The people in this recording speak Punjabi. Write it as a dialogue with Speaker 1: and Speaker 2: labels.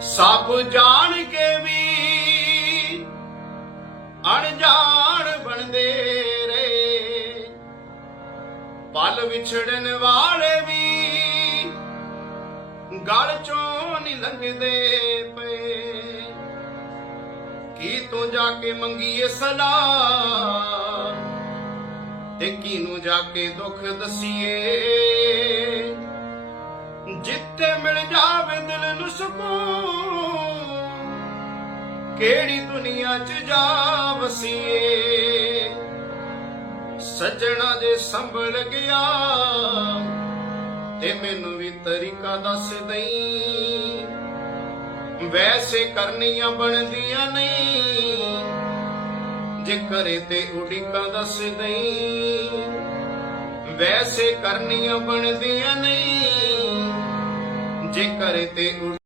Speaker 1: ਸਭ ਜਾਣ ਕੇ ਵੀ ਅਣਜਾਣ ਬਣਦੇ ਰਹੇ। ਪਲ ਵਿਛੜਨ ਵਾਲੇ ਵੀ ਗਲ ਚੋਂ ਨਹੀਂ ਲੰਘਦੇ ਪਏ। ਕੀ ਤੂੰ ਜਾ ਕੇ ਮੰਗੀਏ ਸਲਾਹ ਤੇ ਕਿਨੂੰ ਜਾ ਕੇ ਦੁੱਖ ਦਸੀਏ? ਜਿੱਤੇ ਮਿਲ ਜਾਵੇ ਦਿਲ ਨੂੰ ਸਕੂਨ ਕਿਹੜੀ ਦੁਨੀਆ 'ਚ ਜਾ ਵਸੀਏ ਸੱਜਣਾ ਜੇ ਸੰਭਲ ਗਿਆ, ਤੇ ਮੈਨੂੰ ਵੀ ਤਰੀਕਾ ਦੱਸ ਦਈ। ਵੈਸੇ ਕਰਨੀਆਂ ਬਣਦੀਆਂ ਨਹੀਂ ਜੇ ਕਰੇ ਤੇ ਉਡੀਕਾਂ ਦੱਸ ਦਈ। ਵੈਸੇ ਕਰਨੀਆਂ ਬਣਦੀਆਂ ਨਹੀਂ ਜੇ ਕਰੇ ਤੇ ਉਡ-